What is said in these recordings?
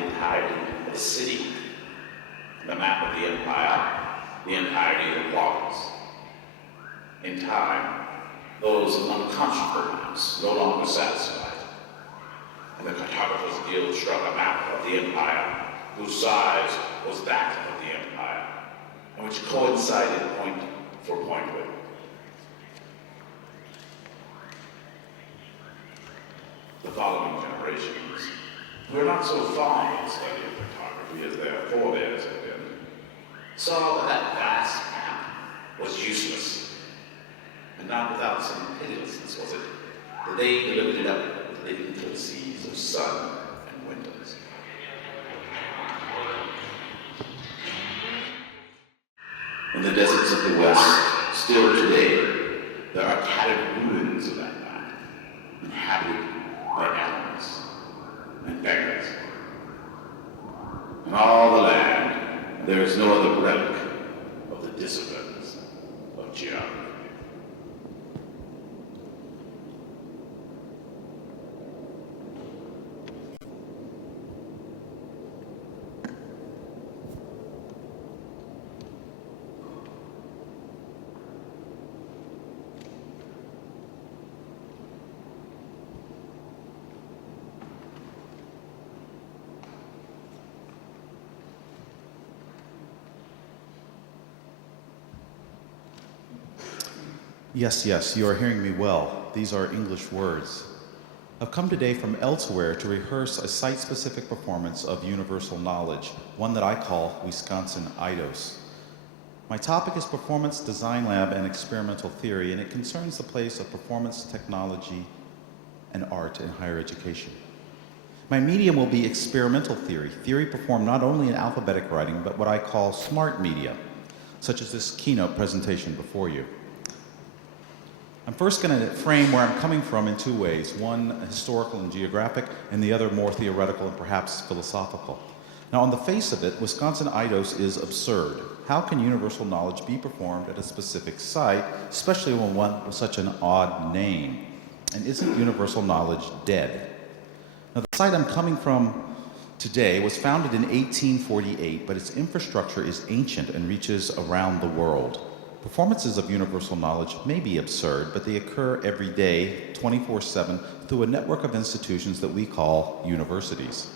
the entirety of the city, the map of the empire, the entirety of the province. In time, those unconscionable maps no longer satisfied, and the Cartographers Guild struck a map of the empire whose size was that of the empire, and which coincided point for point with it. The following generations, who are not so fond of the study of cartography as their forebears had been, saw that that vast map was useless, and not without some pitilessness was it that they delivered it up with the intricacies of sun and winters. In the deserts of the West, still today, there are tattered ruins of that map, inhabited by animals and beggars. In all the land, there is no other relic of the disciplines of geography. Yes, you are hearing me well. These are English words. I've come today from elsewhere to rehearse a site-specific performance of universal knowledge, one that I call Ouiconsin Eidos. My topic is performance, design lab, and experimental theory, and it concerns the place of performance, technology, and art in higher education. My medium will be experimental theory performed not only in alphabetic writing, but what I call smart media, such as this keynote presentation before you. I'm first going to frame where I'm coming from in two ways, one historical and geographic, and the other more theoretical and perhaps philosophical. Now, on the face of it, Ouiconsin Eidos is absurd. How can universal knowledge be performed at a specific site, especially when one with such an odd name? And isn't universal knowledge dead? Now, the site I'm coming from today was founded in 1848, but its infrastructure is ancient and reaches around the world. Performances of universal knowledge may be absurd, but they occur every day, 24/7, through a network of institutions that we call universities.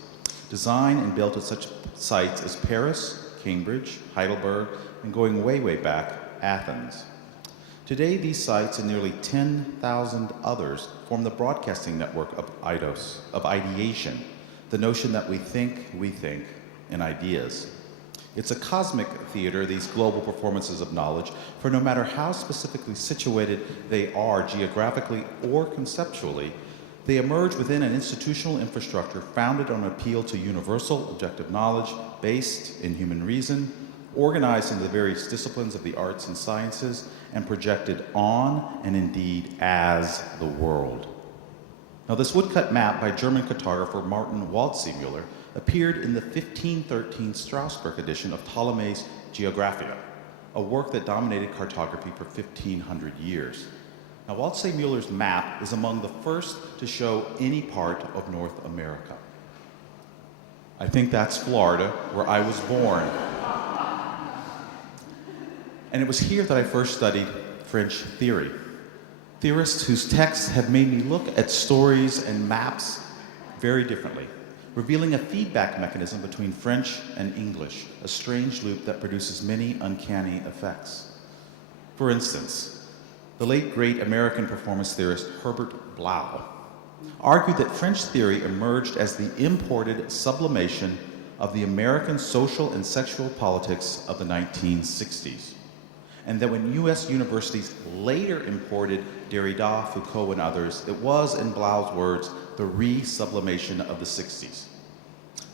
Designed and built at such sites as Paris, Cambridge, Heidelberg, and going way, way back, Athens. Today, these sites and nearly 10,000 others form the broadcasting network of Eidos, of ideation, the notion that we think in ideas. It's a cosmic theater, these global performances of knowledge, for no matter how specifically situated they are geographically or conceptually, they emerge within an institutional infrastructure founded on an appeal to universal objective knowledge based in human reason, organized into the various disciplines of the arts and sciences, and projected on and indeed as the world. Now, this woodcut map by German cartographer Martin Waldseemüller appeared in the 1513 Strasbourg edition of Ptolemy's Geographia, a work that dominated cartography for 1,500 years. Now, Waldseemüller's map is among the first to show any part of North America. I think that's Florida, where I was born. And it was here that I first studied French theory. Theorists whose texts have made me look at stories and maps very differently, revealing a feedback mechanism between French and English, a strange loop that produces many uncanny effects. For instance, the late great American performance theorist Herbert Blau argued that French theory emerged as the imported sublimation of the American social and sexual politics of the 1960s, and that when U.S. universities later imported Derrida, Foucault, and others, it was, in Blau's words, the re-sublimation of the 60s.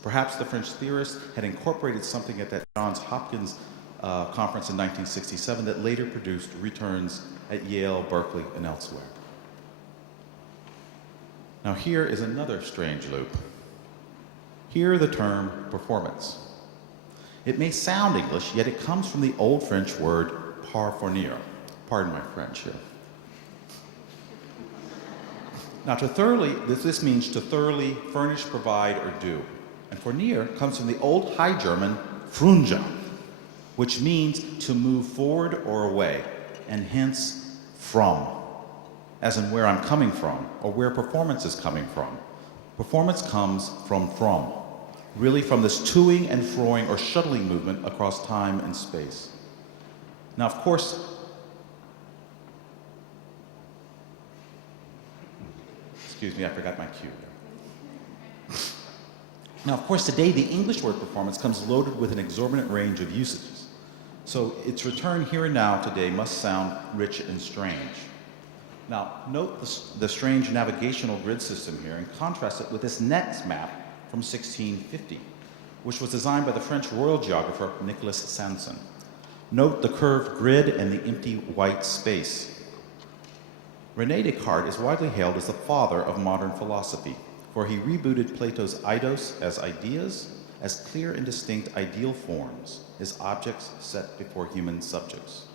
Perhaps the French theorists had incorporated something at that Johns Hopkins conference in 1967 that later produced returns at Yale, Berkeley, and elsewhere. Now here is another strange loop. Hear the term performance. It may sound English, yet it comes from the Old French word parfournir. Pardon my French here. Now, this means to thoroughly furnish, provide, or do. And for near comes from the Old High German frunja, which means to move forward or away, and hence from, as in where I'm coming from, or where performance is coming from. Performance comes from, really from this toing and froing or shuttling movement across time and space. Now, of course, excuse me, I forgot my cue there. Now, of course, today the English word performance comes loaded with an exorbitant range of usages. So its return here and now today must sound rich and strange. Now, note the strange navigational grid system here and contrast it with this next map from 1650, which was designed by the French royal geographer Nicolas Sanson. Note the curved grid and the empty white space. René Descartes is widely hailed as the father of modern philosophy, for he rebooted Plato's eidos as ideas, as clear and distinct ideal forms, as objects set before human subjects.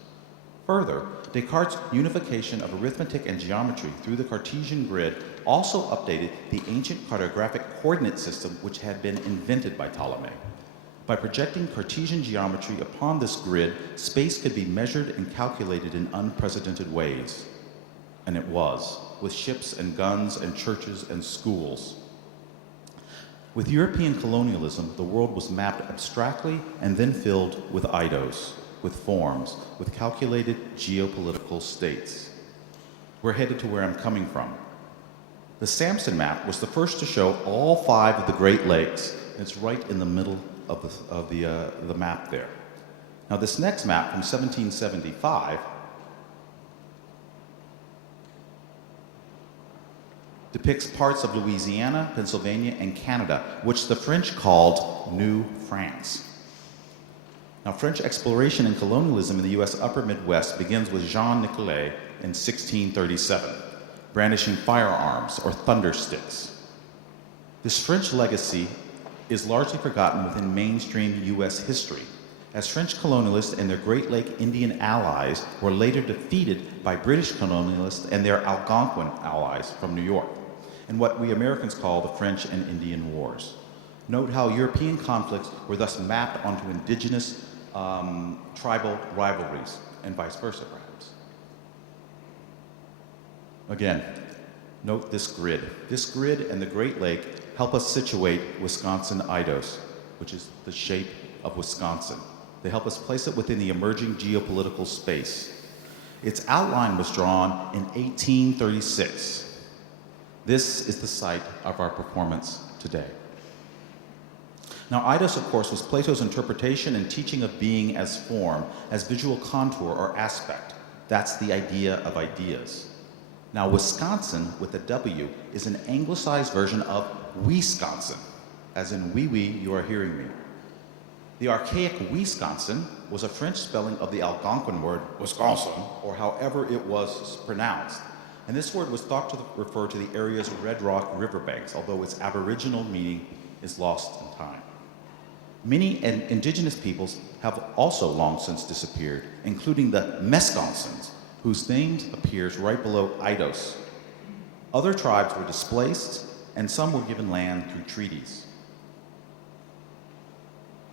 Further, Descartes' unification of arithmetic and geometry through the Cartesian grid also updated the ancient cartographic coordinate system which had been invented by Ptolemy. By projecting Cartesian geometry upon this grid, space could be measured and calculated in unprecedented ways. And it was, with ships and guns and churches and schools. With European colonialism, the world was mapped abstractly and then filled with eidos, with forms, with calculated geopolitical states. We're headed to where I'm coming from. The Sampson map was the first to show all 5 of the Great Lakes. It's right in the middle of the map there. Now this next map from 1775 depicts parts of Louisiana, Pennsylvania, and Canada, which the French called New France. Now, French exploration and colonialism in the U.S. upper Midwest begins with Jean Nicolet in 1637, brandishing firearms or thundersticks. This French legacy is largely forgotten within mainstream U.S. history, as French colonialists and their Great Lake Indian allies were later defeated by British colonialists and their Algonquin allies from New York, in what we Americans call the French and Indian Wars. Note how European conflicts were thus mapped onto indigenous tribal rivalries, and vice versa, perhaps. Again, note this grid. This grid and the Great Lake help us situate Ouiconsin Eidos, which is the shape of Wisconsin. They help us place it within the emerging geopolitical space. Its outline was drawn in 1836. This is the site of our performance today. Now, eidos, of course, was Plato's interpretation and teaching of being as form, as visual contour or aspect. That's the idea of ideas. Now, Wisconsin, with a W, is an anglicized version of Wisconsin, as in wee wee, you are hearing me. The archaic Wisconsin was a French spelling of the Algonquin word Wisconsin, or however it was pronounced. And this word was thought to refer to the area's red rock riverbanks, although its aboriginal meaning is lost in time. Many indigenous peoples have also long since disappeared, including the Mesconsins, whose name appears right below Eidos. Other tribes were displaced, and some were given land through treaties.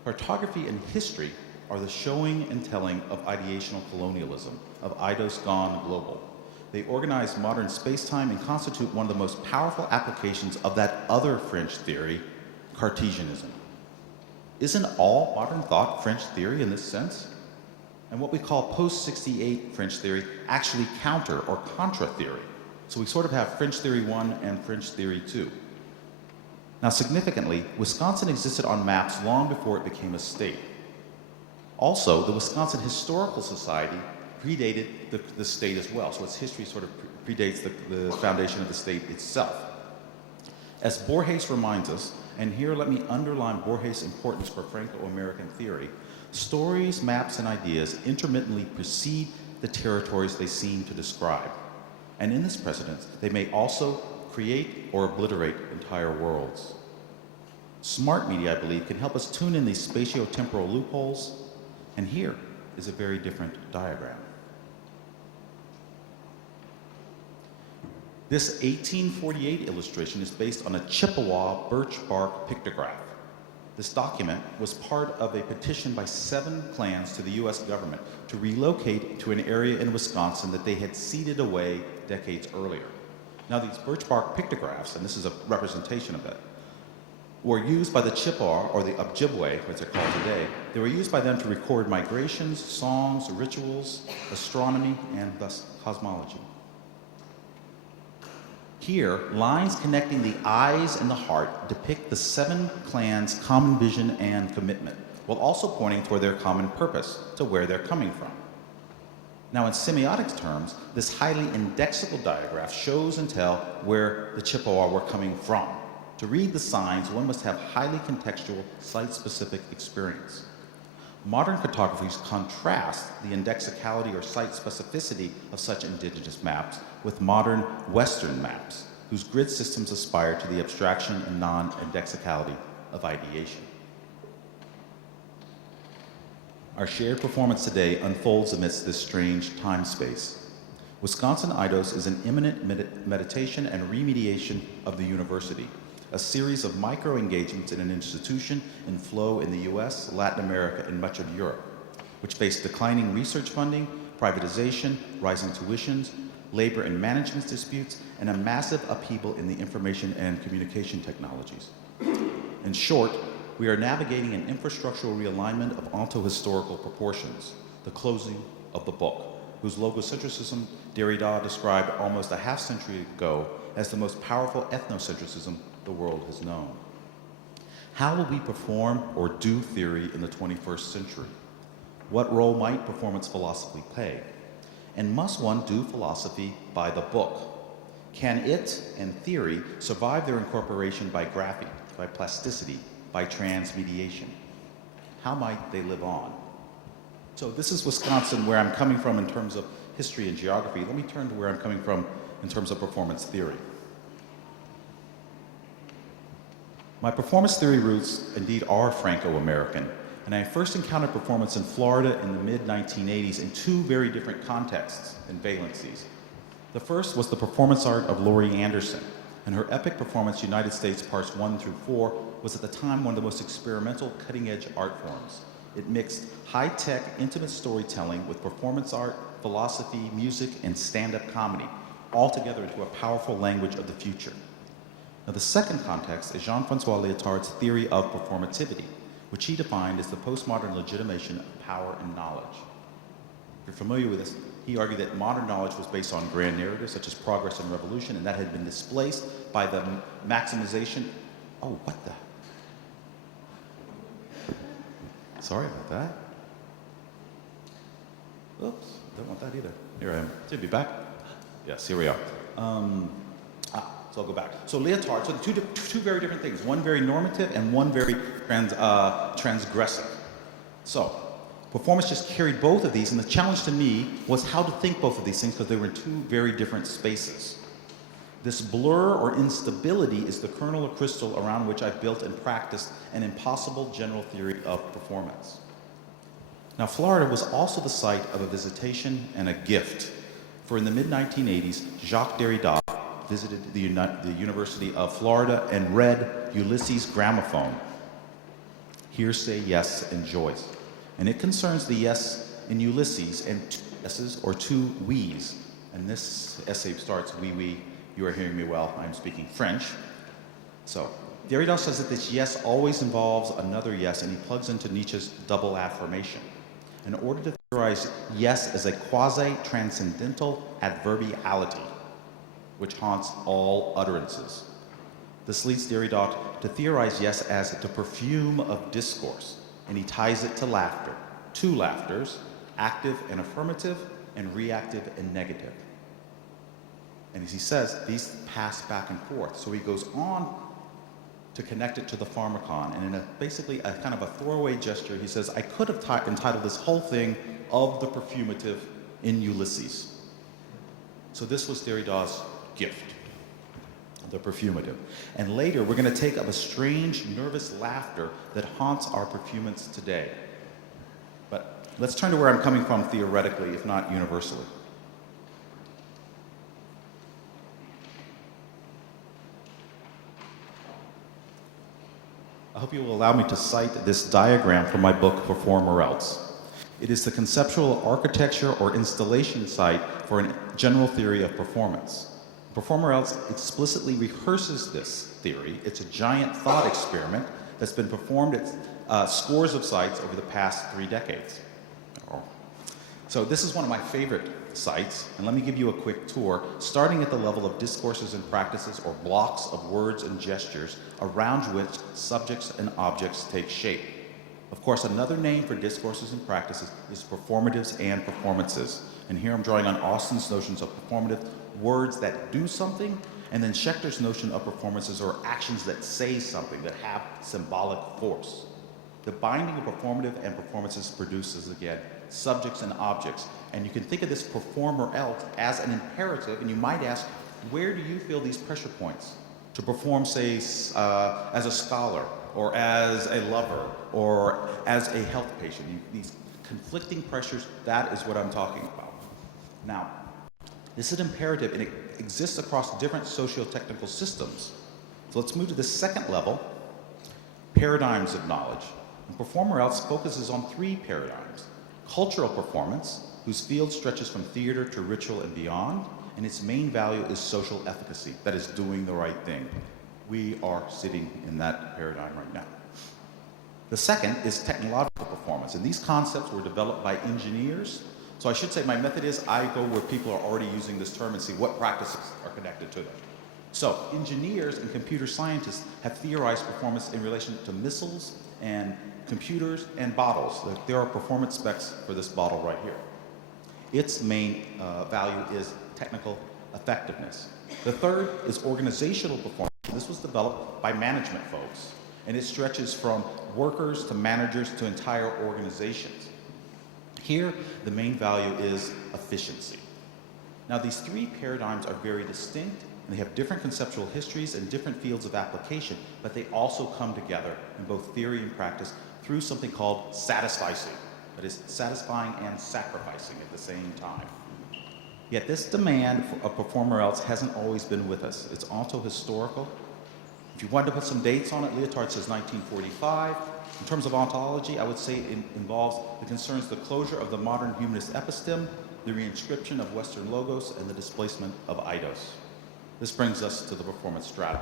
Cartography and history are the showing and telling of ideational colonialism, of Eidos gone global. They organize modern space-time and constitute one of the most powerful applications of that other French theory, Cartesianism. Isn't all modern thought French theory in this sense? And what we call post-68 French theory actually counter or contra theory. So we sort of have French theory 1 and French theory 2. Now significantly, Wisconsin existed on maps long before it became a state. Also, the Wisconsin Historical Society predated the state as well, so its history sort of predates the foundation of the state itself. As Borges reminds us, and here let me underline Borges' importance for Franco-American theory, stories, maps, and ideas intermittently precede the territories they seem to describe. And in this precedence, they may also create or obliterate entire worlds. Smart media, I believe, can help us tune in these spatio-temporal loopholes, and here is a very different diagram. This 1848 illustration is based on a Chippewa birch bark pictograph. This document was part of a petition by 7 clans to the US government to relocate to an area in Wisconsin that they had ceded away decades earlier. Now these birch bark pictographs, and this is a representation of it, were used by the Chippewa, or the Ojibwe, as they're called today. They were used by them to record migrations, songs, rituals, astronomy, and thus cosmology. Here, lines connecting the eyes and the heart depict the 7 clans' common vision and commitment, while also pointing toward their common purpose, to where they're coming from. Now, in semiotics terms, this highly indexical diagraph shows and tells where the Chippewa were coming from. To read the signs, one must have highly contextual, site-specific experience. Modern cartographies contrast the indexicality or site specificity of such indigenous maps with modern Western maps, whose grid systems aspire to the abstraction and non-indexicality of ideation. Our shared performance today unfolds amidst this strange time space. Ouiconsin Eidos is an imminent meditation and remediation of the university, a series of micro-engagements in an institution in flow in the US, Latin America, and much of Europe, which face declining research funding, privatization, rising tuitions, labor and management disputes, and a massive upheaval in the information and communication technologies. In short, we are navigating an infrastructural realignment of ontohistorical proportions, the closing of the book, whose logocentrism Derrida described almost a half-century ago as the most powerful ethnocentrism the world has known. How will we perform or do theory in the 21st century? What role might performance philosophy play? And must one do philosophy by the book? Can it and theory survive their incorporation by graphing, by plasticity, by transmediation? How might they live on? So this is Wisconsin, where I'm coming from in terms of history and geography. Let me turn to where I'm coming from in terms of performance theory. My performance theory roots indeed are Franco-American, and I first encountered performance in Florida in the mid-1980s in 2 very different contexts and valencies. The first was the performance art of Laurie Anderson, and her epic performance, United States Parts 1 through 4, was at the time one of the most experimental, cutting-edge art forms. It mixed high-tech, intimate storytelling with performance art, philosophy, music, and stand-up comedy, all together into a powerful language of the future. Now, the second context is Jean-Francois Lyotard's theory of performativity, which he defined as the postmodern legitimation of power and knowledge. If you're familiar with this, he argued that modern knowledge was based on grand narratives such as progress and revolution, and that had been displaced by the maximization. Oh, what the? Sorry about that. Oops, don't want that either. Here I am. Should be back. Yes, here we are. So I'll go back. So Lyotard, so two very different things. One very normative and one very transgressive. So performance just carried both of these, and the challenge to me was how to think both of these things because they were in 2 very different spaces. This blur or instability is the kernel or crystal around which I've built and practiced an impossible general theory of performance. Now, Florida was also the site of a visitation and a gift, for in the mid-1980s, Jacques Derrida visited the University of Florida and read Ulysses' Gramophone, Here Say Yes and Joyce. And it concerns the yes in Ulysses and 2 yeses or 2 we's. And this essay starts, oui, oui, you are hearing me well, I'm speaking French. So Derrida says that this yes always involves another yes, and he plugs into Nietzsche's double affirmation in order to theorize yes as a quasi-transcendental adverbiality, which haunts all utterances. This leads Derrida to theorize yes as the perfume of discourse, and he ties it to laughter, 2 laughters, active and affirmative, and reactive and negative. And as he says, these pass back and forth. So he goes on to connect it to the pharmacon, and in basically a kind of a throwaway gesture, he says, I could have entitled this whole thing Of the Perfumative in Ulysses. So this was Derrida's gift, the perfumative. And later, we're going to take up a strange, nervous laughter that haunts our perfumants today. But let's turn to where I'm coming from theoretically, if not universally. hope you will allow me to cite this diagram from my book, Perform or Else. It is the conceptual architecture or installation site for a general theory of performance. Perform or Else explicitly rehearses this theory. It's a giant thought experiment that's been performed at scores of sites over the past 3 decades. So this is one of my favorite sites, and let me give you a quick tour, starting at the level of discourses and practices, or blocks of words and gestures around which subjects and objects take shape. Of course, another name for discourses and practices is performatives and performances. And here I'm drawing on Austin's notions of performative, words that do something, and then Schechter's notion of performances or actions that say something, that have symbolic force. The binding of performative and performances produces, again, subjects and objects. And you can think of this perform or else as an imperative, and you might ask, where do you feel these pressure points? To perform, say, as a scholar, or as a lover, or as a health patient. These conflicting pressures, that is what I'm talking about. Now, this is an imperative, and it exists across different socio-technical systems. So let's move to the second level, paradigms of knowledge. And Perform or Else focuses on 3 paradigms. Cultural performance, whose field stretches from theater to ritual and beyond, and its main value is social efficacy, that is doing the right thing. We are sitting in that paradigm right now. The second is technological performance, and these concepts were developed by engineers. So I should say my method is I go where people are already using this term and see what practices are connected to them. So engineers and computer scientists have theorized performance in relation to missiles and computers and bottles. There are performance specs for this bottle right here. Its main value is technical effectiveness. The third is organizational performance. This was developed by management folks, and it stretches from workers to managers to entire organizations. Here, the main value is efficiency. Now, these 3 paradigms are very distinct, and they have different conceptual histories and different fields of application, but they also come together in both theory and practice through something called satisficing, that is, satisfying and sacrificing at the same time. Yet this demand of Perform or Else hasn't always been with us. It's also historical. If you wanted to put some dates on it, Lyotard says 1945. In terms of ontology, I would say it involves the concerns the closure of the modern humanist episteme, the reinscription of Western logos, and the displacement of Eidos. This brings us to the performance strata.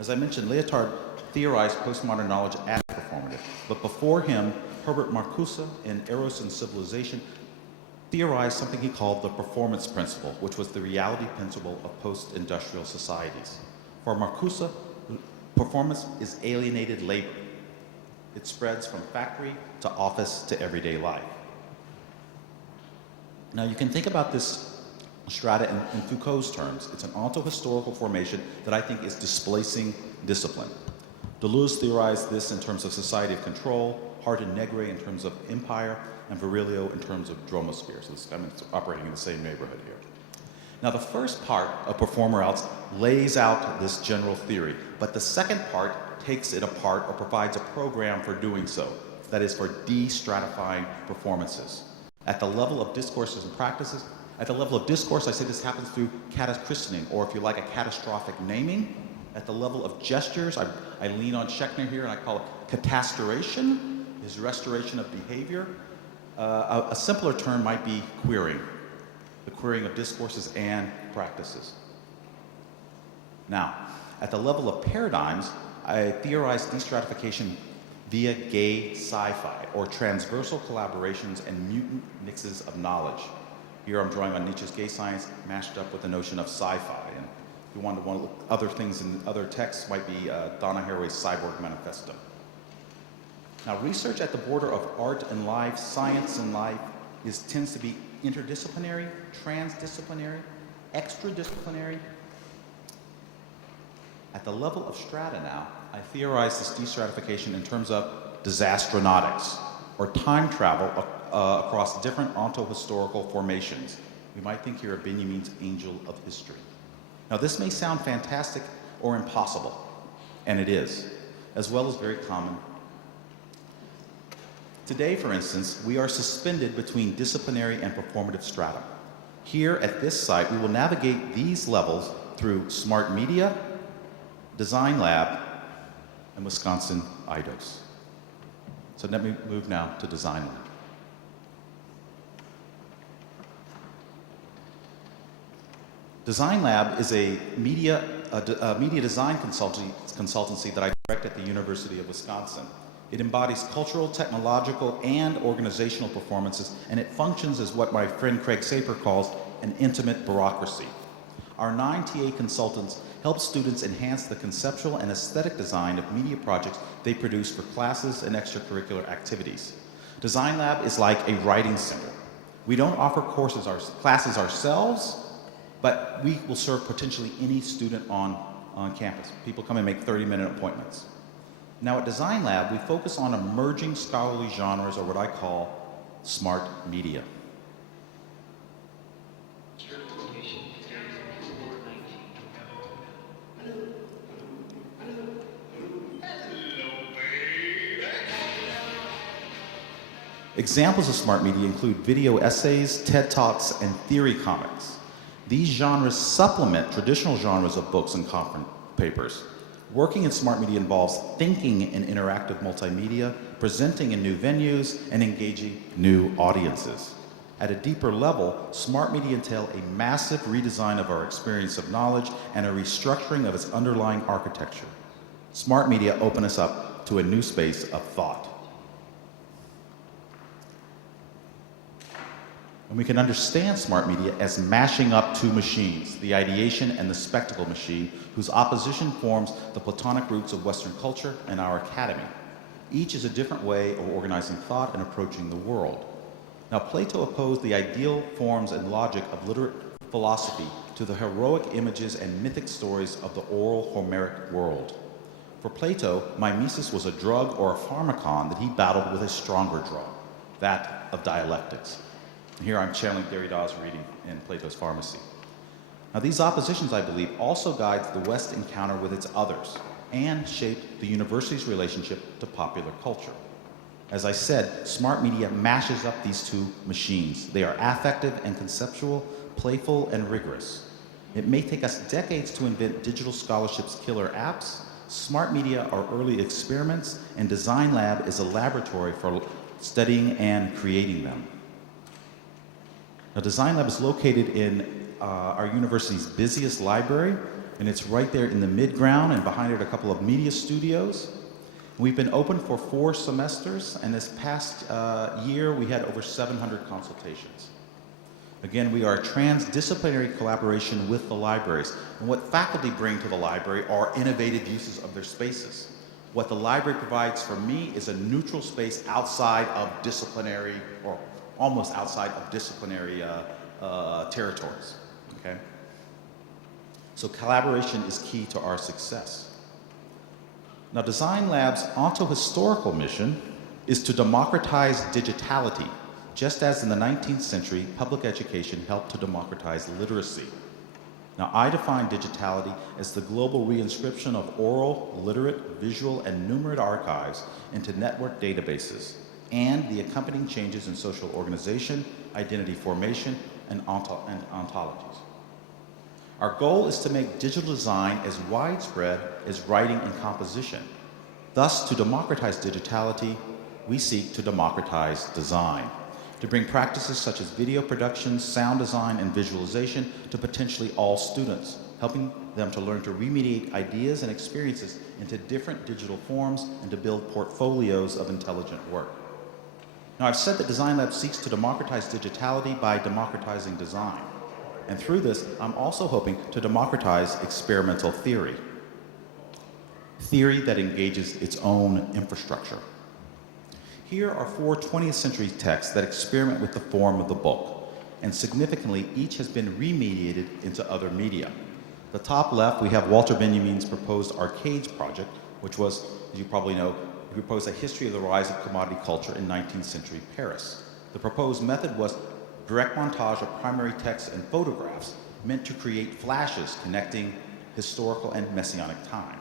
As I mentioned, Lyotard theorized postmodern knowledge as performative, but before him, Herbert Marcuse in Eros and Civilization theorized something he called the performance principle, which was the reality principle of post-industrial societies. For Marcuse, performance is alienated labor. It spreads from factory to office to everyday life. Now you can think about this strata in Foucault's terms. It's an ontohistorical formation that I think is displacing discipline. Deleuze theorized this in terms of society of control, Hart and Negre in terms of empire, and Virilio in terms of dromosphere. So I'm operating in the same neighborhood here. Now the first part of Perform or Else lays out this general theory, but the second part takes it apart or provides a program for doing so. That is, for de-stratifying performances. At the level of discourses and practices, at the level of discourse, I say this happens through christening, or if you like, a catastrophic naming. At the level of gestures, I lean on Schechner here and I call it catastoration, is restoration of behavior. A simpler term might be queering, the queering of discourses and practices. Now, at the level of paradigms, I theorize destratification via gay sci-fi, or transversal collaborations and mutant mixes of knowledge. Here I'm drawing on Nietzsche's gay science mashed up with the notion of sci-fi. And if you want to look other things in other texts, might be Donna Haraway's Cyborg Manifesto. Now, research at the border of art and life, science and life, tends to be interdisciplinary, transdisciplinary, extradisciplinary. At the level of strata now, I theorize this destratification in terms of disastronautics, or time travel across different ontohistorical formations. We might think here of Benjamin's Angel of History. Now this may sound fantastic or impossible, and it is, as well as very common. Today, for instance, we are suspended between disciplinary and performative strata. Here at this site, we will navigate these levels through smart media, DesignLab, and Ouiconsin Eidos. So let me move now to DesignLab. DesignLab is a media design consultancy that I direct at the University of Wisconsin. It embodies cultural, technological, and organizational performances, and it functions as what my friend Craig Saper calls an intimate bureaucracy. Our 9 TA consultants help students enhance the conceptual and aesthetic design of media projects they produce for classes and extracurricular activities. DesignLab is like a writing center. We don't offer classes ourselves, but we will serve potentially any student on campus. People come and make 30-minute appointments. Now at DesignLab, we focus on emerging scholarly genres, or what I call smart media. Examples of smart media include video essays, TED Talks, and theory comics. These genres supplement traditional genres of books and conference papers. Working in smart media involves thinking in interactive multimedia, presenting in new venues, and engaging new audiences. At a deeper level, smart media entail a massive redesign of our experience of knowledge and a restructuring of its underlying architecture. Smart media open us up to a new space of thought. And we can understand smart media as mashing up two machines, the ideation and the spectacle machine, whose opposition forms the Platonic roots of Western culture and our academy. Each is a different way of organizing thought and approaching the world. Now, Plato opposed the ideal forms and logic of literate philosophy to the heroic images and mythic stories of the oral Homeric world. For Plato, mimesis was a drug or a pharmacon that he battled with a stronger drug, that of dialectics. Here I'm channeling Derrida's reading in Plato's Pharmacy. Now these oppositions, I believe, also guide the West's encounter with its others and shape the university's relationship to popular culture. As I said, smart media mashes up these two machines. They are affective and conceptual, playful and rigorous. It may take us decades to invent digital scholarship's killer apps. Smart media are early experiments, and DesignLab is a laboratory for studying and creating them. Now, DesignLab is located in our university's busiest library, and it's right there in the mid-ground, and behind it a couple of media studios. We've been open for 4 semesters, and this past year we had over 700 consultations. Again, we are a transdisciplinary collaboration with the libraries, and what faculty bring to the library are innovative uses of their spaces. What the library provides for me is a neutral space outside of disciplinary, or almost outside of disciplinary territories, okay? So collaboration is key to our success. Now, DesignLab's ontohistorical mission is to democratize digitality, just as in the 19th century, public education helped to democratize literacy. Now, I define digitality as the global reinscription of oral, literate, visual, and numerate archives into network databases, and the accompanying changes in social organization, identity formation, and ontologies. Our goal is to make digital design as widespread as writing and composition. Thus, to democratize digitality, we seek to democratize design, to bring practices such as video production, sound design, and visualization to potentially all students, helping them to learn to remediate ideas and experiences into different digital forms and to build portfolios of intelligent work. Now, I've said that DesignLab seeks to democratize digitality by democratizing design. And through this, I'm also hoping to democratize experimental theory. Theory that engages its own infrastructure. Here are 4 20th century texts that experiment with the form of the book. And significantly, each has been remediated into other media. The top left, we have Walter Benjamin's proposed Arcades project, which was, as you probably know, he proposed a history of the rise of commodity culture in 19th century Paris. The proposed method was direct montage of primary text and photographs meant to create flashes connecting historical and messianic time.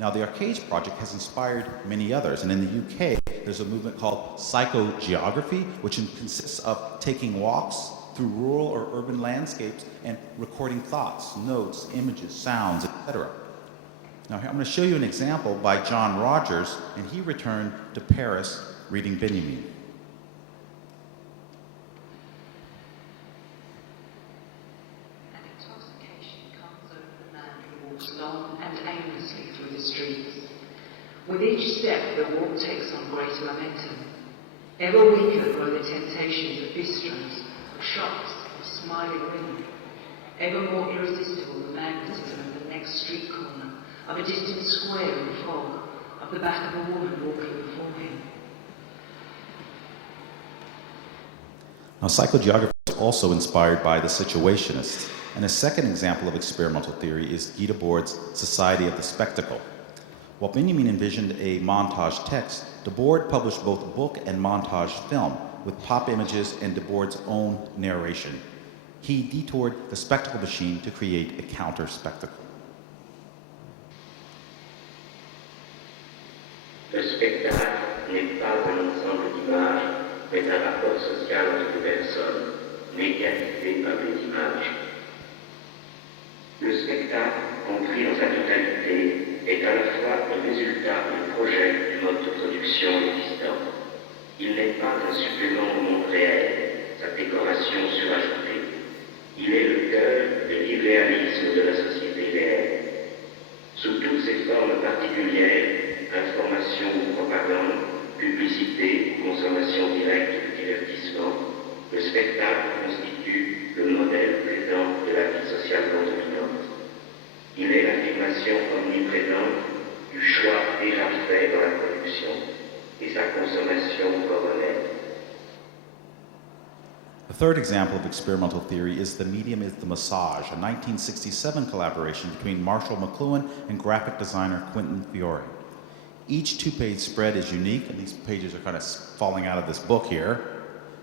Now, the Arcades project has inspired many others, and in the UK, there's a movement called psychogeography, which consists of taking walks through rural or urban landscapes and recording thoughts, notes, images, sounds, etc. Now, I'm going to show you an example by John Rogers, and he returned to Paris reading Benjamin. An intoxication comes over the man who walks long and aimlessly through the streets. With each step, the walk takes on greater momentum. Ever weaker grow the temptations of bistros, of shops, of smiling women. Ever more irresistible the magnetism of the next street corner, of a distant square in fog, of the back of a woman walking before him. Now, psychogeography is also inspired by the Situationists, and a second example of experimental theory is Guy Debord's Society of the Spectacle. While Benjamin envisioned a montage text, Debord published both book and montage film with pop images and Debord's own narration. He detoured the spectacle machine to create a counter-spectacle. Le spectacle n'est pas un ensemble d'images, mais un rapport social entre deux personnes, médiatisé par des images. Le spectacle, compris dans sa totalité, est à la fois le résultat du projet du mode de production existant. Il n'est pas un supplément au monde réel, sa décoration surajoutée. Il est le cœur de l'irréalisme de la société réelle. Sous toutes ses formes particulières, information ou propagande, publicité ou consommation directe du divertissement, le spectacle constitue le modèle présent de la vie socialement dominante. Il est l'affirmation omniprésente du choix déjà fait dans la production et sa consommation coordonnée. The third example of experimental theory is The Medium is the Massage, a 1967 collaboration between Marshall McLuhan and graphic designer Quentin Fiore. Each two-page spread is unique, and these pages are kind of falling out of this book here,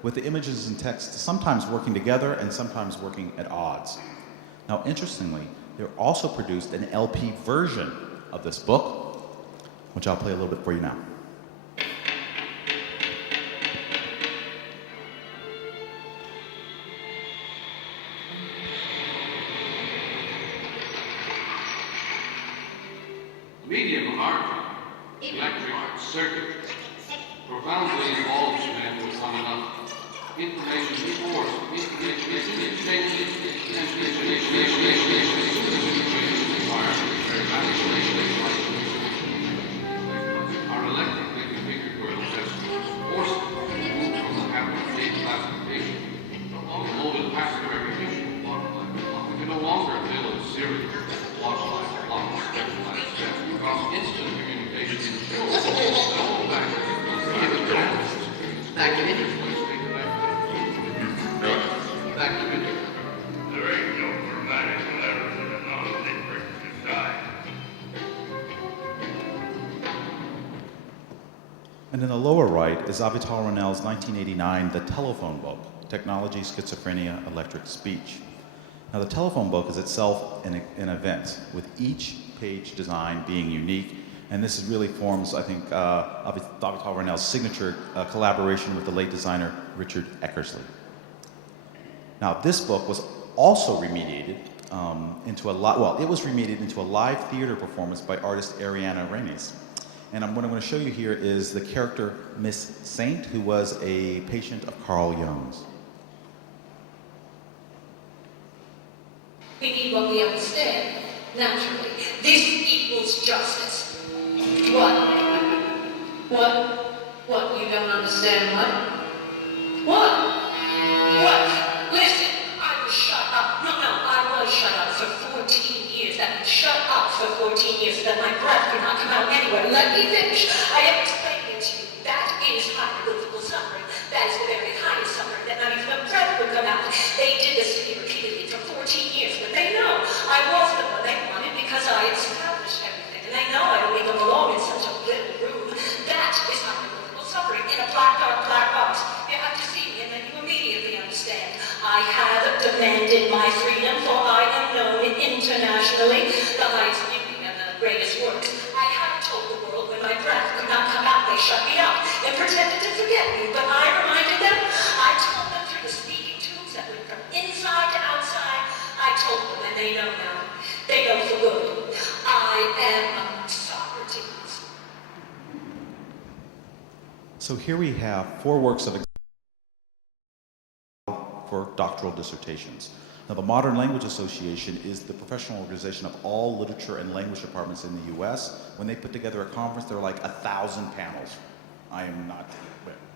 with the images and text sometimes working together and sometimes working at odds. Now, interestingly, they also produced an LP version of this book, which I'll play a little bit for you now. Medium of art, electric circuit, profoundly involves man with some enough information before our electrically configured world has forced us to move from the habit of state classification to a mode of passive recognition. We can no longer build a series of block-like, step-by-step, because instant communication ensures that all factors back to video. Back to video. There ain't no grammatical errors in a non-linear design. And in the lower right is Avital Ronell's 1989 The Telephone Book, Technology, Schizophrenia, Electric Speech. Now, the telephone book is itself an event, with each page design being unique, and this really forms, I think, Avital Ronell's signature collaboration with the late designer Richard Eckersley. Now, this book was also remediated into a live theater performance by artist Ariana Reines. And what I'm going to show you here is the character Miss Saint, who was a patient of Carl Jung's. We need what we understand, naturally. This equals justice. What? You don't understand what? What? Listen, I was shut up. No, I was shut up for 14 years. I've been shut up for 14 years so that my breath could not come out anywhere. Let me finish. I am explaining it to you. That is hypothetical suffering. That is the very highest suffering, that not even a breath would come out. They did this to me repeatedly for 14 years, but they know I was the one they wanted because I established everything. And they know I don't even belong in such a little room. That is hypothetical suffering in a black box. You have to see me and then you immediately understand. I have demanded my freedom, for I am known internationally, the highest beauty and the greatest works. I have told the world when my breath could not come out, they shut me up and pretended to forget me, but I reminded them. I told them through the speaking tubes that went from inside to outside. I told them, and they know now. They know for good. I am a So here we have 4 works of for doctoral dissertations. Now, the Modern Language Association is the professional organization of all literature and language departments in the US. When they put together a conference, there are like 1,000 panels. I am not,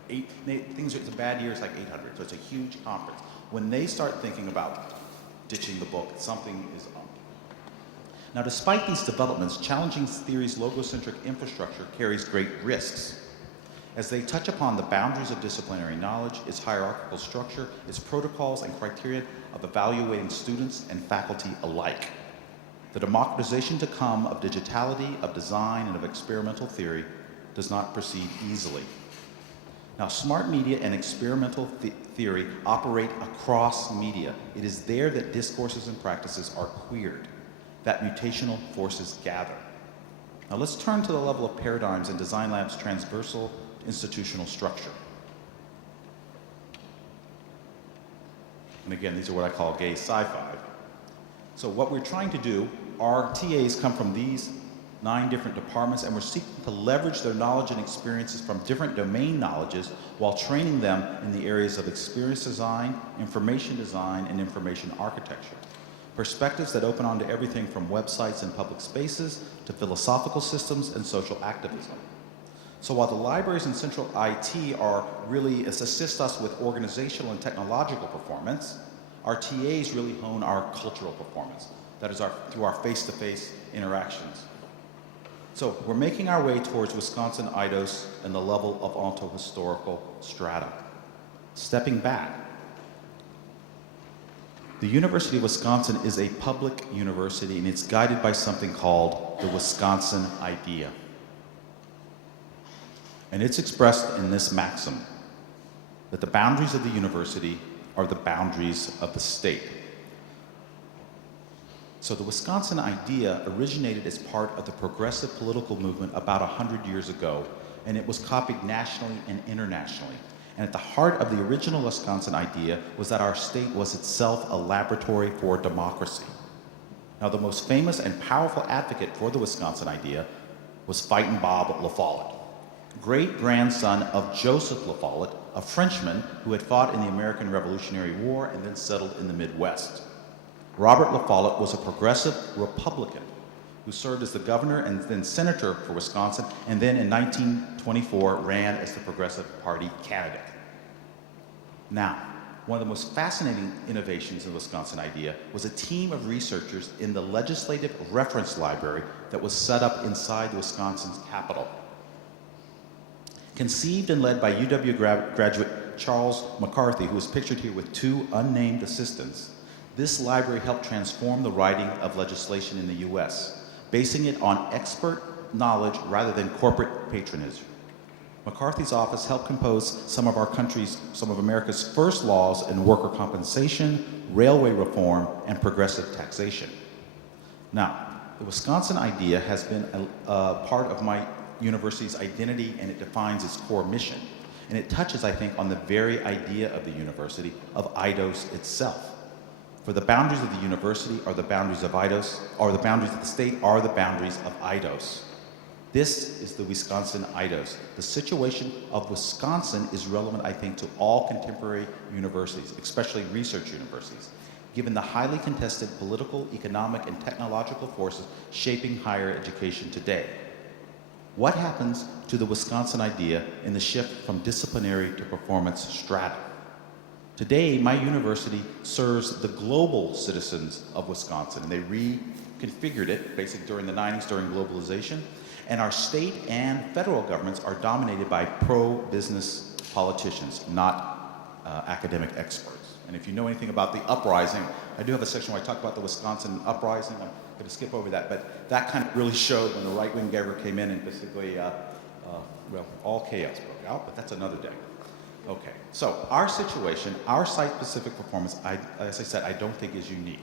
it's a bad year, it's like 800, so it's a huge conference. When they start thinking about ditching the book, something is up. Now, despite these developments, challenging theory's logocentric infrastructure carries great risks, as they touch upon the boundaries of disciplinary knowledge, its hierarchical structure, its protocols and criteria of evaluating students and faculty alike. The democratization to come of digitality, of design, and of experimental theory does not proceed easily. Now, smart media and experimental theory operate across media. It is there that discourses and practices are queered, that mutational forces gather. Now, let's turn to the level of paradigms in DesignLab's transversal institutional structure. And again, these are what I call gay sci-fi. So what we're trying to do, our TAs come from these 9 different departments, and we're seeking to leverage their knowledge and experiences from different domain knowledges while training them in the areas of experience design, information design, and information architecture. Perspectives that open onto everything from websites and public spaces to philosophical systems and social activism. So while the libraries and central IT are really assist us with organizational and technological performance, our TAs really hone our cultural performance. That is through our face-to-face interactions. So we're making our way towards Ouiconsin Eidos and the level of ontohistorical strata. Stepping back, the University of Wisconsin is a public university, and it's guided by something called the Wisconsin idea. And it's expressed in this maxim, that the boundaries of the university are the boundaries of the state. So the Wisconsin idea originated as part of the progressive political movement about 100 years ago, and it was copied nationally and internationally. And at the heart of the original Wisconsin idea was that our state was itself a laboratory for democracy. Now, the most famous and powerful advocate for the Wisconsin idea was Fightin' Bob La Follette, great-grandson of Joseph La Follette, a Frenchman who had fought in the American Revolutionary War and then settled in the Midwest. Robert La Follette was a progressive Republican who served as the governor and then senator for Wisconsin, and then in 1924 ran as the Progressive Party candidate. Now, one of the most fascinating innovations in the Wisconsin idea was a team of researchers in the Legislative Reference Library that was set up inside Wisconsin's Capitol. Conceived and led by UW graduate Charles McCarthy, who is pictured here with 2 unnamed assistants, this library helped transform the writing of legislation in the US, basing it on expert knowledge rather than corporate patronage. McCarthy's office helped compose some of America's first laws in worker compensation, railway reform, and progressive taxation. Now, the Wisconsin idea has been a part of my university's identity, and it defines its core mission. And it touches, I think, on the very idea of the university, of Eidos itself. For the boundaries of the university are the boundaries of Eidos, or the boundaries of the state are the boundaries of Eidos. This is the Wisconsin Eidos. The situation of Wisconsin is relevant, I think, to all contemporary universities, especially research universities, given the highly contested political, economic, and technological forces shaping higher education today. What happens to the Wisconsin idea in the shift from disciplinary to performance strata? Today, my university serves the global citizens of Wisconsin, and they reconfigured it basically during the 90s during globalization. And our state and federal governments are dominated by pro-business politicians, not academic experts. And if you know anything about the uprising, I do have a section where I talk about the Wisconsin uprising. I'm going to skip over that, but that kind of really showed when the right-wing government came in and basically, all chaos broke out, but that's another day. Okay, so our situation, our site-specific performance, as I said, I don't think is unique.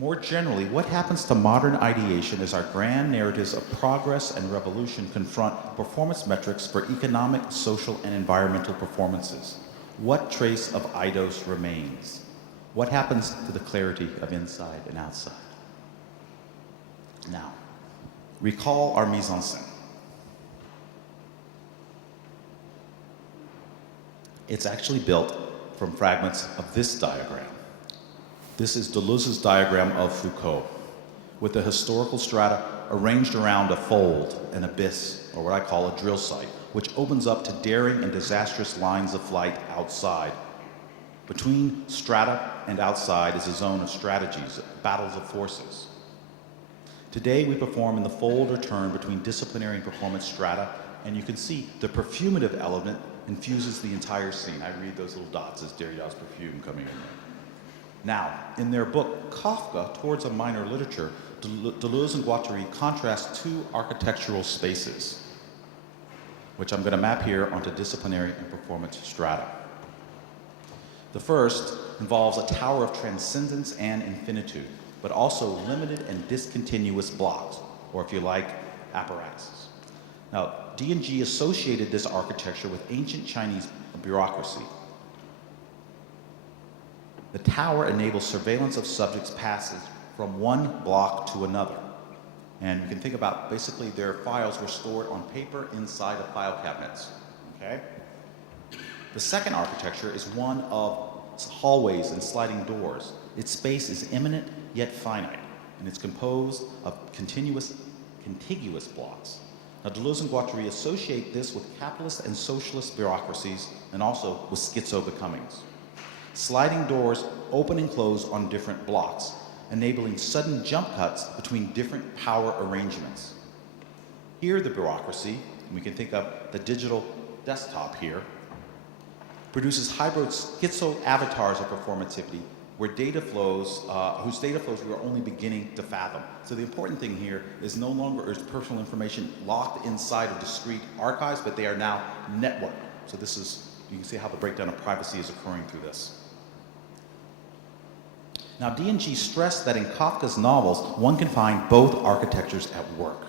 More generally, what happens to modern ideation as our grand narratives of progress and revolution confront performance metrics for economic, social, and environmental performances? What trace of Eidos remains? What happens to the clarity of inside and outside? Now, recall our mise en scène. It's actually built from fragments of this diagram. This is Deleuze's diagram of Foucault, with the historical strata arranged around a fold, an abyss, or what I call a drill site, which opens up to daring and disastrous lines of flight outside. Between strata and outside is a zone of strategies, battles of forces. Today we perform in the fold or turn between disciplinary and performance strata, and you can see the perfumative element infuses the entire scene. I read those little dots as Derrida's perfume coming in there. Now, in their book, Kafka, Towards a Minor Literature, Deleuze and Guattari contrast two architectural spaces, which I'm going to map here onto disciplinary and performance strata. The first involves a tower of transcendence and infinitude, but also limited and discontinuous blocks, or if you like, apparatuses. Now, D&G associated this architecture with ancient Chinese bureaucracy. The tower enables surveillance of subjects' passage from one block to another. And you can think about basically their files were stored on paper inside of file cabinets. Okay? The second architecture is one of hallways and sliding doors. Its space is imminent yet finite, and it's composed of contiguous blocks. Now, Deleuze and Guattari associate this with capitalist and socialist bureaucracies and also with schizo-becomings. Sliding doors open and close on different blocks, enabling sudden jump cuts between different power arrangements. Here, the bureaucracy, and we can think of the digital desktop here, produces hybrid schizo avatars of performativity where data flows, whose data flows we are only beginning to fathom. So the important thing here is no longer is personal information locked inside of discrete archives, but they are now networked. So this is, you can see how the breakdown of privacy is occurring through this. Now, D&G stressed that in Kafka's novels, one can find both architectures at work,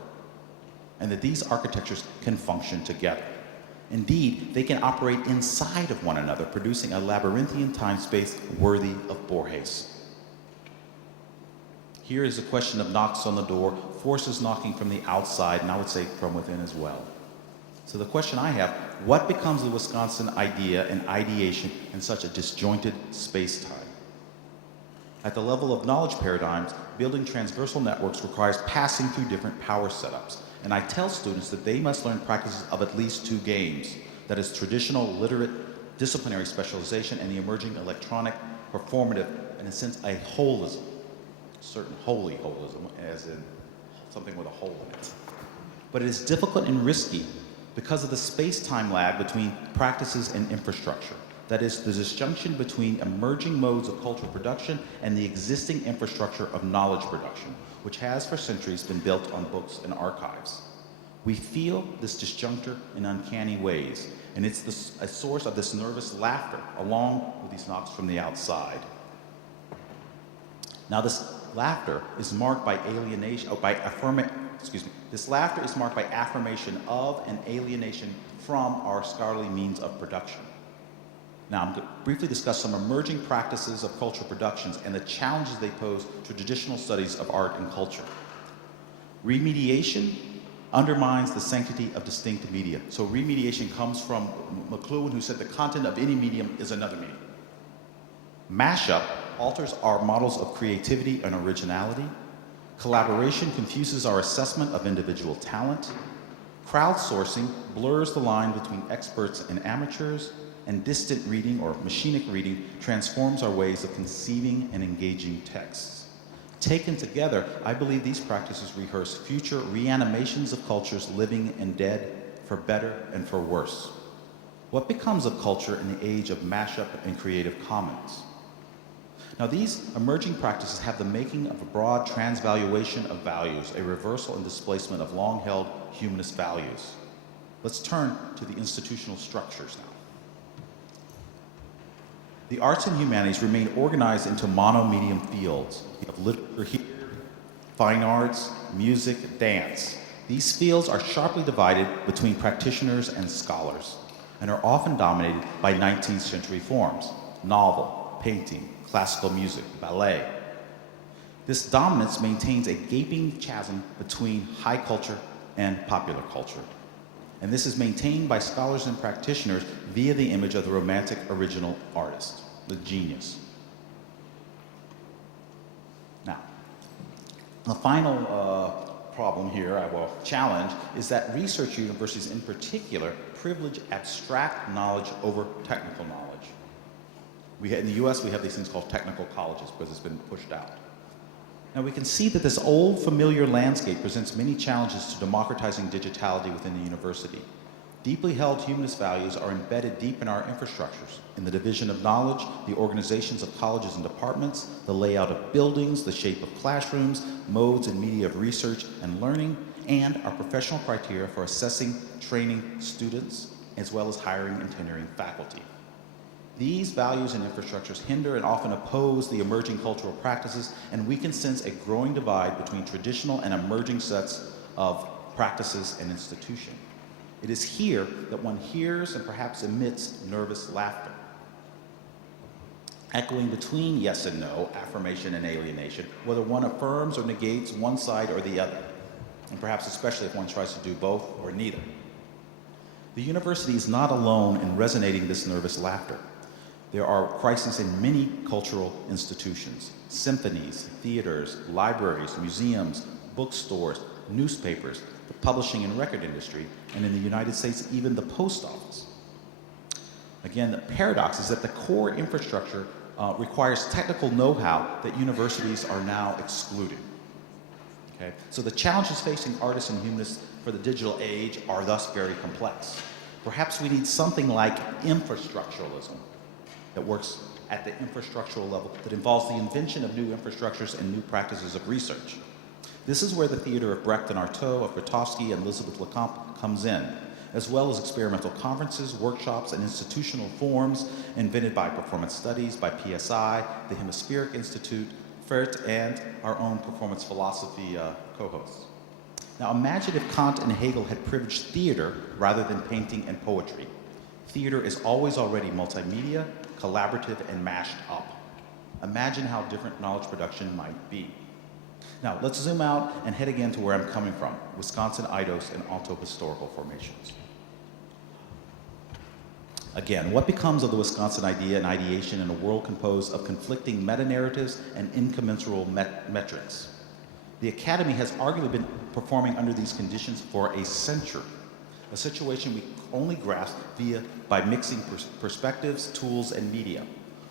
and that these architectures can function together. Indeed, they can operate inside of one another, producing a labyrinthian time space worthy of Borges. Here is a question of knocks on the door, forces knocking from the outside, and I would say from within as well. So the question I have, what becomes the Wisconsin idea and ideation in such a disjointed space-time? At the level of knowledge paradigms, building transversal networks requires passing through different power setups. And I tell students that they must learn practices of at least two games. That is traditional, literate, disciplinary specialization and the emerging electronic, performative, and in a sense, a holism. A certain holy holism, as in something with a hole in it. But it is difficult and risky because of the space-time lag between practices and infrastructure. That is, the disjunction between emerging modes of cultural production and the existing infrastructure of knowledge production, which has for centuries been built on books and archives. We feel this disjuncture in uncanny ways, and it's a source of this nervous laughter, along with these knocks from the outside. Now, this laughter is marked by alienation, this laughter is marked by affirmation of and alienation from our scholarly means of production. Now, I'm going to briefly discuss some emerging practices of cultural productions and the challenges they pose to traditional studies of art and culture. Remediation undermines the sanctity of distinct media. So remediation comes from McLuhan, who said the content of any medium is another medium. Mashup alters our models of creativity and originality. Collaboration confuses our assessment of individual talent. Crowdsourcing blurs the line between experts and amateurs. And distant reading, or machinic reading, transforms our ways of conceiving and engaging texts. Taken together, I believe these practices rehearse future reanimations of cultures living and dead, for better and for worse. What becomes of culture in the age of mashup and Creative Commons? Now, these emerging practices have the making of a broad transvaluation of values, a reversal and displacement of long-held humanist values. Let's turn to the institutional structures now. The arts and humanities remain organized into monomedium fields. We have literature here, fine arts, music, dance. These fields are sharply divided between practitioners and scholars and are often dominated by 19th century forms: novel, painting, classical music, ballet. This dominance maintains a gaping chasm between high culture and popular culture. And this is maintained by scholars and practitioners via the image of the romantic original artist, the genius. Now, the final problem here, I will challenge, is that research universities in particular privilege abstract knowledge over technical knowledge. In the US, we have these things called technical colleges because it's been pushed out. Now we can see that this old familiar landscape presents many challenges to democratizing digitality within the university. Deeply held humanist values are embedded deep in our infrastructures, in the division of knowledge, the organizations of colleges and departments, the layout of buildings, the shape of classrooms, modes and media of research and learning, and our professional criteria for assessing, training students, as well as hiring and tenuring faculty. These values and infrastructures hinder and often oppose the emerging cultural practices, and we can sense a growing divide between traditional and emerging sets of practices and institutions. It is here that one hears and perhaps emits nervous laughter, echoing between yes and no, affirmation and alienation, whether one affirms or negates one side or the other, and perhaps especially if one tries to do both or neither. The university is not alone in resonating this nervous laughter. There are crises in many cultural institutions: symphonies, theaters, libraries, museums, bookstores, newspapers, the publishing and record industry, and in the United States, even the post office. Again, the paradox is that the core infrastructure requires technical know-how that universities are now excluding. Okay? So the challenges facing artists and humanists for the digital age are thus very complex. Perhaps we need something like infrastructuralism that works at the infrastructural level, that involves the invention of new infrastructures and new practices of research. This is where the theater of Brecht and Artaud, of Grotowski and Elizabeth Lecomte comes in, as well as experimental conferences, workshops, and institutional forms invented by Performance Studies, by PSI, the Hemispheric Institute, FERT, and our own performance philosophy co-hosts. Now imagine if Kant and Hegel had privileged theater rather than painting and poetry. Theater is always already multimedia, collaborative, and mashed up. Imagine how different knowledge production might be. Now, let's zoom out and head again to where I'm coming from, Wisconsin Eidos and onto-historical formations. Again, what becomes of the Wisconsin idea and ideation in a world composed of conflicting meta-narratives and incommensurable metrics? The Academy has arguably been performing under these conditions for a century, a situation we only grasp by mixing perspectives, tools, and media.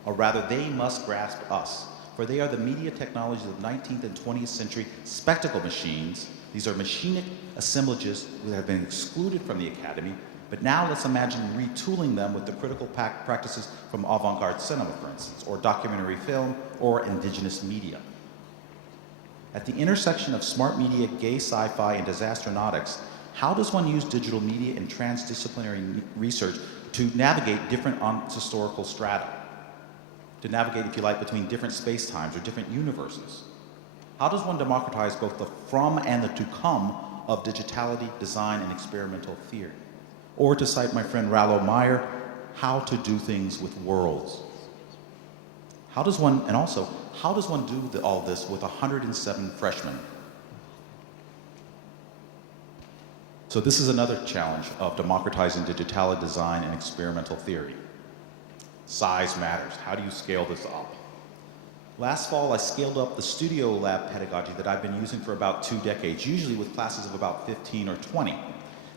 Or rather, they must grasp us, for they are the media technologies of 19th and 20th century spectacle machines. These are machinic assemblages that have been excluded from the Academy, but now let's imagine retooling them with the critical practices from avant-garde cinema, for instance, or documentary film, or indigenous media. At the intersection of smart media, gay sci-fi, and disasternautics, how does one use digital media and transdisciplinary research to navigate different historical strata? To navigate, if you like, between different space-times or different universes? How does one democratize both the from and the to come of digitality, design, and experimental theory? Or to cite my friend Rollo Meyer, how to do things with worlds? How does one do all this with 107 freshmen? So this is another challenge of democratizing digitality, design, and experimental theory. Size matters. How do you scale this up? Last fall, I scaled up the studio lab pedagogy that I've been using for about 2 decades, usually with classes of about 15 or 20. It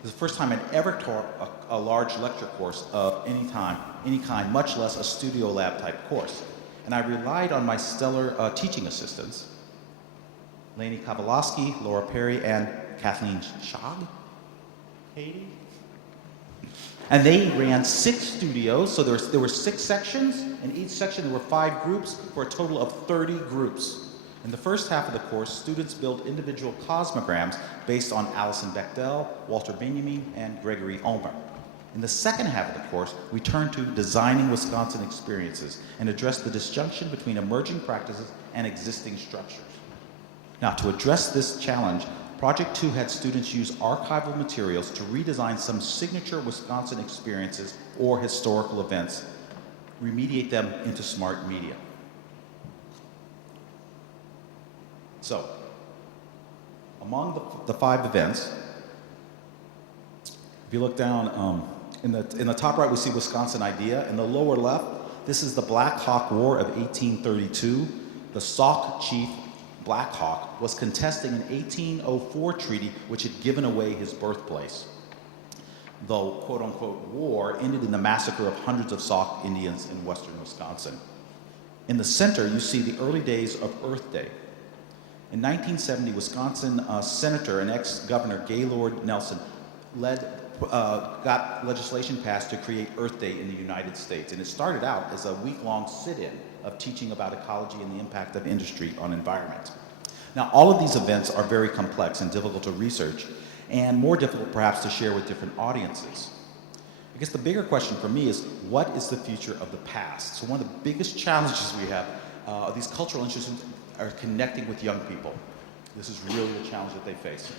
was the first time I'd ever taught a large lecture course of any kind, much less a studio lab type course. And I relied on my stellar teaching assistants, Lainey Kowalowski, Laura Perry, and Kathleen Schag. Katie? And they ran 6 studios, so there were 6 sections. In each section there were 5 groups for a total of 30 groups. In the first half of the course, students built individual cosmograms based on Alison Bechdel, Walter Benjamin, and Gregory Ulmer. In the second half of the course, we turned to designing Wisconsin experiences and addressed the disjunction between emerging practices and existing structures. Now, to address this challenge, Project 2 had students use archival materials to redesign some signature Wisconsin experiences or historical events, remediate them into smart media. So, among the 5 events, If you look down, in the top right, we see Wisconsin idea. In the lower left, this is the Black Hawk War of 1832. The Sauk chief, Black Hawk, was contesting an 1804 treaty which had given away his birthplace. The quote-unquote war ended in the massacre of hundreds of Sauk Indians in western Wisconsin. In the center, you see the early days of Earth Day. In 1970, Wisconsin Senator and ex-Governor Gaylord Nelson got legislation passed to create Earth Day in the United States. And it started out as a week-long sit-in of teaching about ecology and the impact of industry on environment. Now, all of these events are very complex and difficult to research, and more difficult perhaps to share with different audiences. I guess the bigger question for me is, what is the future of the past? So one of the biggest challenges we have are these cultural institutions are connecting with young people. This is really the challenge that they face.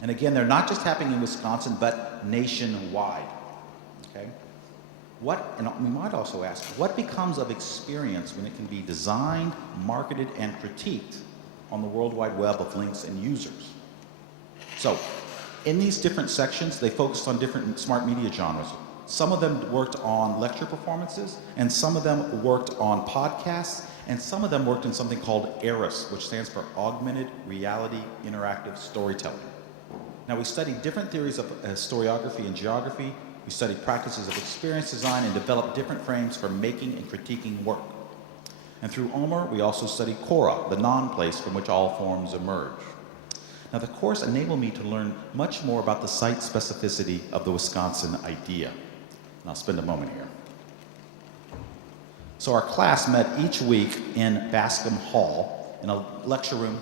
And again, they're not just happening in Wisconsin, but nationwide, okay? And we might also ask, what becomes of experience when it can be designed, marketed, and critiqued on the World Wide Web of links and users? So, in these different sections, they focused on different smart media genres. Some of them worked on lecture performances, and some of them worked on podcasts, and some of them worked in something called ARIS, which stands for Augmented Reality Interactive Storytelling. Now, we studied different theories of historiography and geography. We studied practices of experience design and developed different frames for making and critiquing work. And through OMER, we also studied Cora, the non-place from which all forms emerge. Now, the course enabled me to learn much more about the site specificity of the Wisconsin idea. And I'll spend a moment here. So our class met each week in Bascom Hall in a lecture room.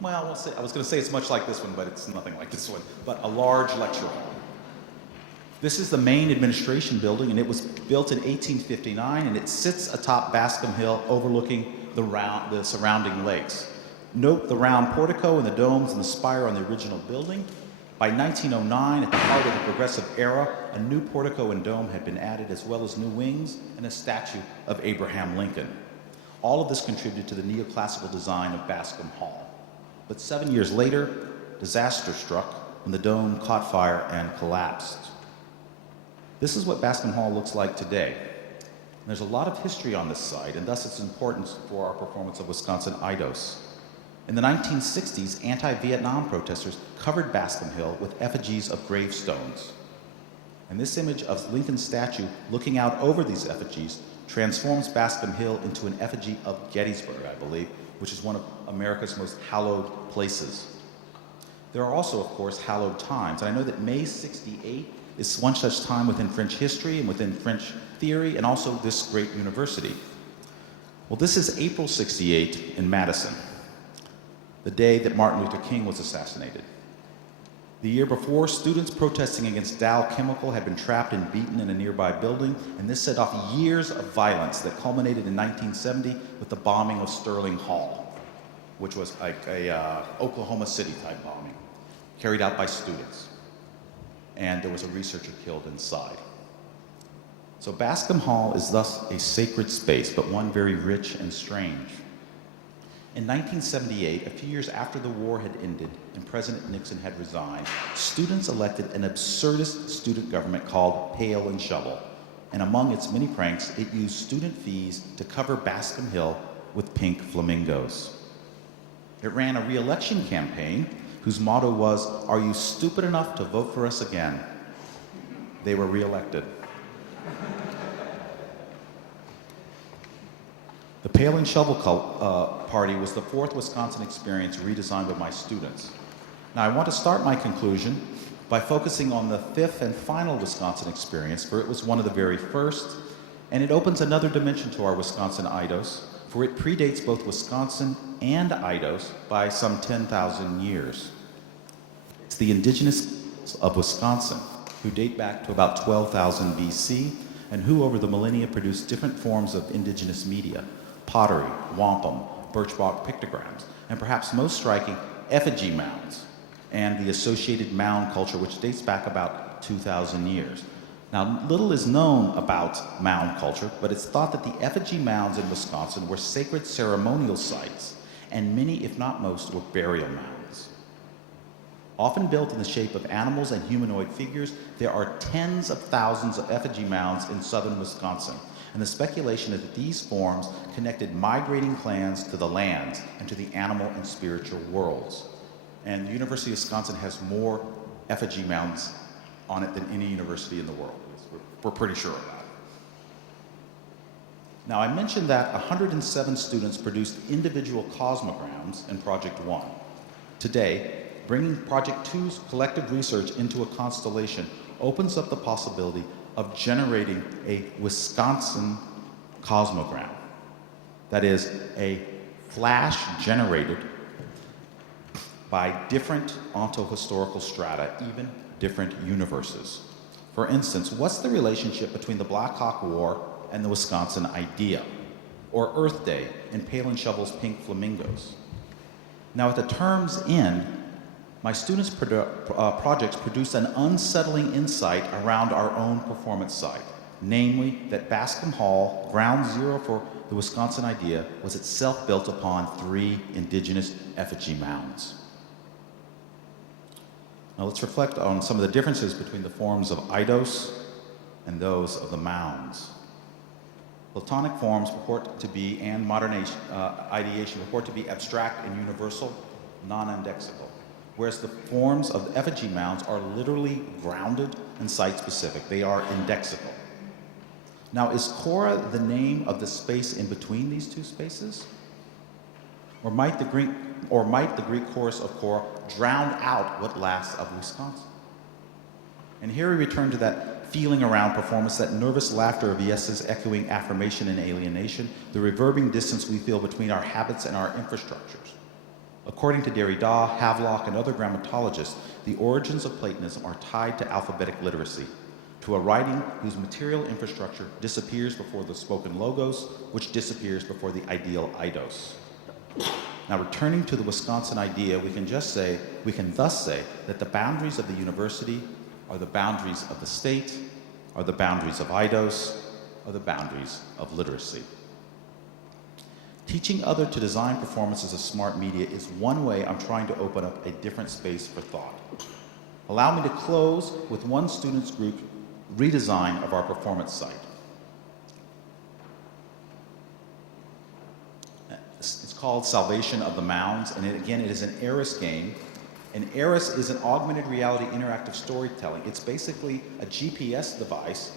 Well, I was going to say it's much like this one, but it's nothing like this one, but a large lecture hall. This is the main administration building, and it was built in 1859, and it sits atop Bascom Hill overlooking the surrounding lakes. Note the round portico and the domes and the spire on the original building. By 1909, at the heart of the progressive era, a new portico and dome had been added, as well as new wings and a statue of Abraham Lincoln. All of this contributed to the neoclassical design of Bascom Hall. But 7 years later, disaster struck when the dome caught fire and collapsed. This is what Bascom Hall looks like today. And there's a lot of history on this site, and thus its importance for our performance of Ouiconsin Eidos. In the 1960s, anti-Vietnam protesters covered Bascom Hill with effigies of gravestones. And this image of Lincoln's statue looking out over these effigies transforms Bascom Hill into an effigy of Gettysburg, I believe, which is one of America's most hallowed places. There are also, of course, hallowed times. And I know that May 68 is one such time within French history and within French theory, and also this great university. Well, this is April 68 in Madison, the day that Martin Luther King was assassinated. The year before, students protesting against Dow Chemical had been trapped and beaten in a nearby building, and this set off years of violence that culminated in 1970 with the bombing of Sterling Hall, which was like a Oklahoma City type bombing, carried out by students. And there was a researcher killed inside. So Bascom Hall is thus a sacred space, but one very rich and strange. In 1978, a few years after the war had ended and President Nixon had resigned, students elected an absurdist student government called Pail and Shovel. And among its many pranks, it used student fees to cover Bascom Hill with pink flamingos. It ran a re-election campaign whose motto was, "Are you stupid enough to vote for us again?" They were re-elected. The Pail and Shovel Party was the fourth Wisconsin experience redesigned by my students. Now, I want to start my conclusion by focusing on the fifth and final Wisconsin experience, for it was one of the very first, and it opens another dimension to our Ouiconsin Eidos, for it predates both Wisconsin and Eidos by some 10,000 years. It's the indigenous of Wisconsin, who date back to about 12,000 BC, and who over the millennia produced different forms of indigenous media: pottery, wampum, birch bark pictograms, and perhaps most striking, effigy mounds, and the associated mound culture, which dates back about 2,000 years. Now, little is known about mound culture, but it's thought that the effigy mounds in Wisconsin were sacred ceremonial sites, and many, if not most, were burial mounds. Often built in the shape of animals and humanoid figures, there are tens of thousands of effigy mounds in southern Wisconsin, and the speculation is that these forms connected migrating clans to the lands and to the animal and spiritual worlds. And the University of Wisconsin has more effigy mounds on it than any university in the world. We're pretty sure of that. Now, I mentioned that 107 students produced individual cosmograms in Project 1. Today, bringing Project 2's collective research into a constellation opens up the possibility of generating a Wisconsin cosmogram. That is, a flash generated by different ontohistorical strata, even different universes. For instance, what's the relationship between the Black Hawk War and the Wisconsin idea, or Earth Day in Palin Shovel's Pink Flamingos? Now, at the term's end, my students' projects produced an unsettling insight around our own performance site, namely that Bascom Hall, ground zero for the Wisconsin idea, was itself built upon 3 indigenous effigy mounds. Now let's reflect on some of the differences between the forms of Eidos and those of the mounds. Platonic forms purport to be, and modern ideation purport to be abstract and universal, non-indexical, whereas the forms of the effigy mounds are literally grounded and site-specific. They are indexical. Now, is Cora the name of the space in between these two spaces? Or might the Greek chorus of Cora drown out what lasts of Wisconsin? And here we return to that feeling around performance, that nervous laughter of yeses echoing affirmation and alienation, the reverbing distance we feel between our habits and our infrastructures. According to Derrida, Havelock, and other grammatologists, the origins of Platonism are tied to alphabetic literacy, to a writing whose material infrastructure disappears before the spoken logos, which disappears before the ideal eidos. Now, returning to the Wisconsin idea, we can thus say that the boundaries of the university are the boundaries of the state, are the boundaries of eidos, are the boundaries of literacy. Teaching others to design performances of smart media is one way I'm trying to open up a different space for thought. Allow me to close with one student's group redesign of our performance site. It's called Salvation of the Mounds, and it is an Eris game. And Eris is an augmented reality interactive storytelling. It's basically a GPS device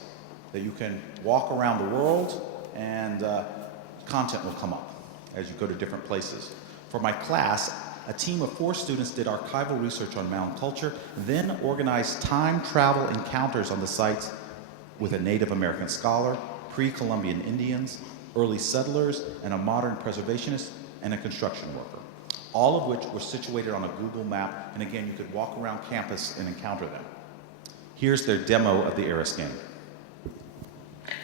that you can walk around the world and content will come up as you go to different places. For my class, a team of 4 students did archival research on mound culture, then organized time travel encounters on the sites with a Native American scholar, pre-Columbian Indians, early settlers, and a modern preservationist and a construction worker, all of which were situated on a Google map, and again, you could walk around campus and encounter them. Here's their demo of the Eris game.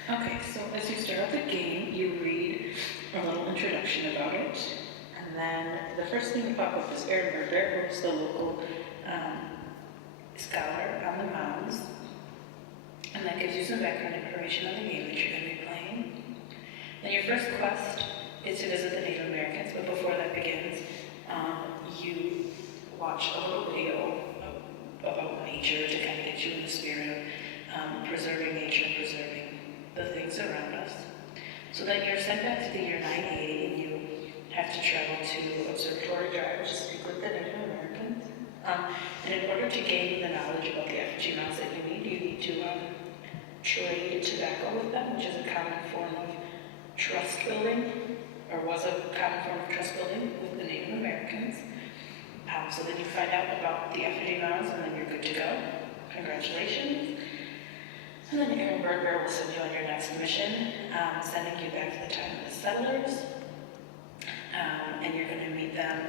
Okay, so as you start out the game, you read a little introduction about it, and then the first thing to pop up is Aaron Berger, who's the local scholar on the Mounds, and that gives you some background information on the game that you're going to be playing. Then your first quest is to visit the Native Americans, but before that begins, you watch a little video about nature to kind of get you in the spirit of preserving nature and preserving the things around us. So that you're sent back to the year 980 and you have to travel to Observatory Drive, which is speak with the Native Americans. And in order to gain the knowledge about the effigy mounds that you need to trade tobacco with them, which is a common form of trust building, or was a common form of trust building with the Native Americans. So then you find out about the effigy mounds and then you're good to go. Congratulations. And then Aaron Berger will send you on your next mission, sending you back to the time of the settlers. And you're going to meet them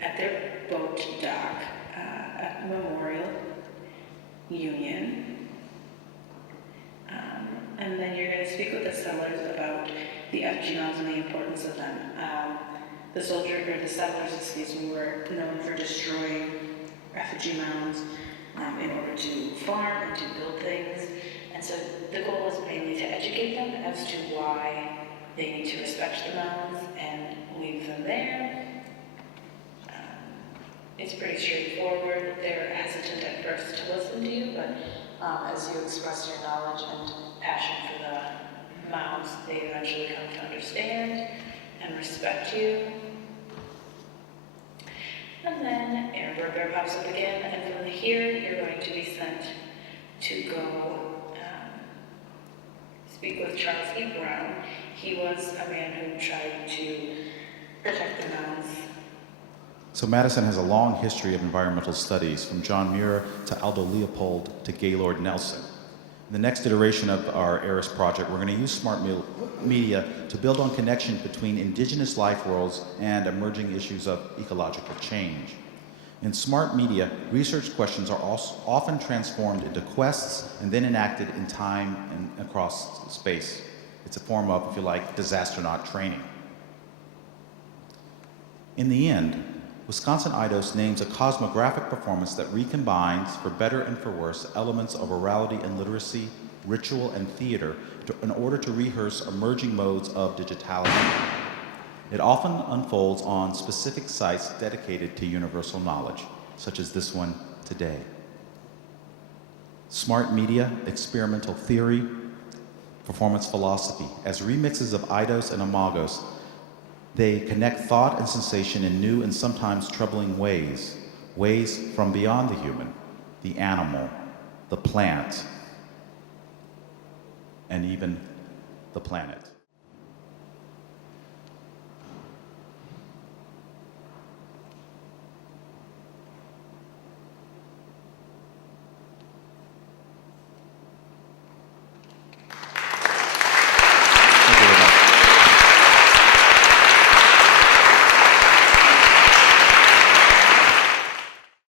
at their boat dock at Memorial Union. And then you're going to speak with the settlers about the effigy mounds and the importance of them. The settlers, were known for destroying effigy mounds in order to farm and to build things. And so the goal was mainly to educate them as to why they need to respect the mounds and leave them there. It's pretty straightforward. They're hesitant at first to listen to you, but as you express your knowledge and passion for the Mounds, they eventually come to understand and respect you. And then Amber Bear pops up again, and from here you're going to be sent to go speak with Charles E. Brown. He was a man who tried to protect the Mounds. So Madison has a long history of environmental studies, from John Muir to Aldo Leopold to Gaylord Nelson. In the next iteration of our ARIS project, we're going to use smart media to build on connection between indigenous life worlds and emerging issues of ecological change. In smart media, research questions are often transformed into quests and then enacted in time and across space. It's a form of, if you like, disasternaut training. In the end, Ouiconsin Eidos names a cosmographic performance that recombines, for better and for worse, elements of orality and literacy, ritual and theater in order to rehearse emerging modes of digitality. It often unfolds on specific sites dedicated to universal knowledge, such as this one today. Smart media, experimental theory, performance philosophy. As remixes of Eidos and Imagos, they connect thought and sensation in new and sometimes troubling ways, ways from beyond the human, the animal, the plant, and even the planet.